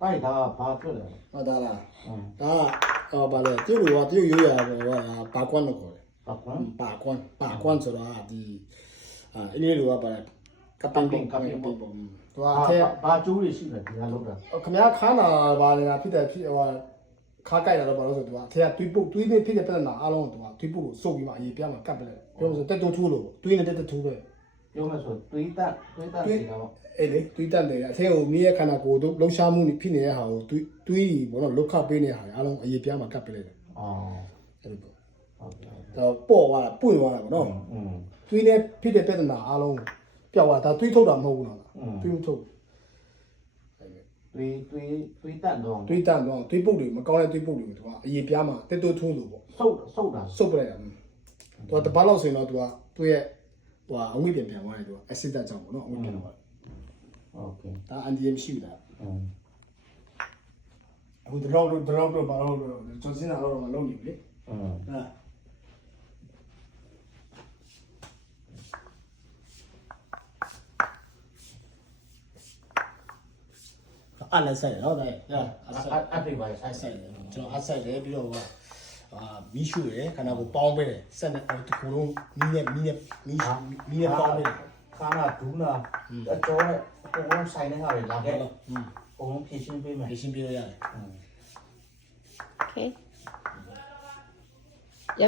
အဲ့ဒါဘာဖြစ်လဲ ဟုတ်သားလားဒါဘာလဲတရုတ်ကတရုတ်ရိုးရာဘာကွန်းလို့ခေါ်တယ် ဘာကွန်း ပါကွန်းဆိုတာဒီအင်းလေးတွေကပါကပင်းပုံသူကအဲ ဘာကျိုးတွေရှိလဲဒီကလောက်တာ ခင်ဗျားခါနာပါနေတာဖြစ်တယ်ဖြစ်ဟိုခါကြိုက်တာတော့ဘာလို့ဆိုသူကအထက်ကတွေးနေဖြစ်တဲ့ပြဿနာအားလုံးကသူကတွေးပုတ်ကိုစုပ်ပြီးမှအရေးပြမှာကတ်ပလိုက်ပြောလို့ဆိုတက်တူထိုးလို့တွေးနေတက်ထိုးပဲ ပြောမှဆိုတွေးတက်နေတာပေါ့ အေးလေတွေးတက်တယ်အထက်ကိုမိရဲ့ခန္ဓာကိုယ်တို့လှုပ်ရှားမှုဖြစ်နေတဲ့ဟာကိုတွေးဘောတော့လုခပေးနေတဲ့ဟာအားလုံးအရေးပြမှာကတ်ပလိုက်တယ် အော် အဲ့လိုပေါ့ ဟုတ်ကဲ့ တော့ပေါ့သွားတာပွင့်သွားတာပေါ့နော်တွေးနေဖြစ်တဲ့ပြဿနာအားလုံးပျောက်သွားဒါတွေးထုတ်တာမဟုတ်ဘူးနော်တွေးမထုတ် တွေးတက်တော့ တွေးတန်တော့တွေးပုတ်တွေမကောင်းတဲ့တွေးပုတ်တွေကိုသူကအရေးပြားမှာတက်တိုးထိုးလို့ပေါ့ ဆုတ်တာ စုပ်ပလိုက်တာသူကတပတ်လောက်ဆိုရင်တော့သူကသူ့ရဲ့ဟိုအငွေ့ပြန်သွားတယ်သူကအက်ဆစ်တက်ကြောင့်ပေါ့နော်အငွေ့ပြန်သွားတယ် โอเค ဒါအန်ဒီယမ်ရှိပြီလားအခုဒရော့တော့ဘာလို့ကျွန်စင်းတာတော့မလုပ်နေဘူးလေအဲ့လက်ဆိုင်တော့တဲ့အတိတ်ပါ အဲ့ဆိုင်ကျွန်တော်အဆိုင်တယ်ပြီးတော့မီးရှူရယ်ခန္ဓာကိုပေါင်းပေးတယ်ဆက်နေတကူလုံးမီးနဲ့ပေါင်းပေးတယ် ခါနာဒူးနာအကျော်နဲ့အကုန်လုံးဆိုင်နေတာတွေလာခဲ့အကုန်လုံးဖြည့်ရှင်းပေးမယ် ရှင်းပြလို့ရတယ် Okay.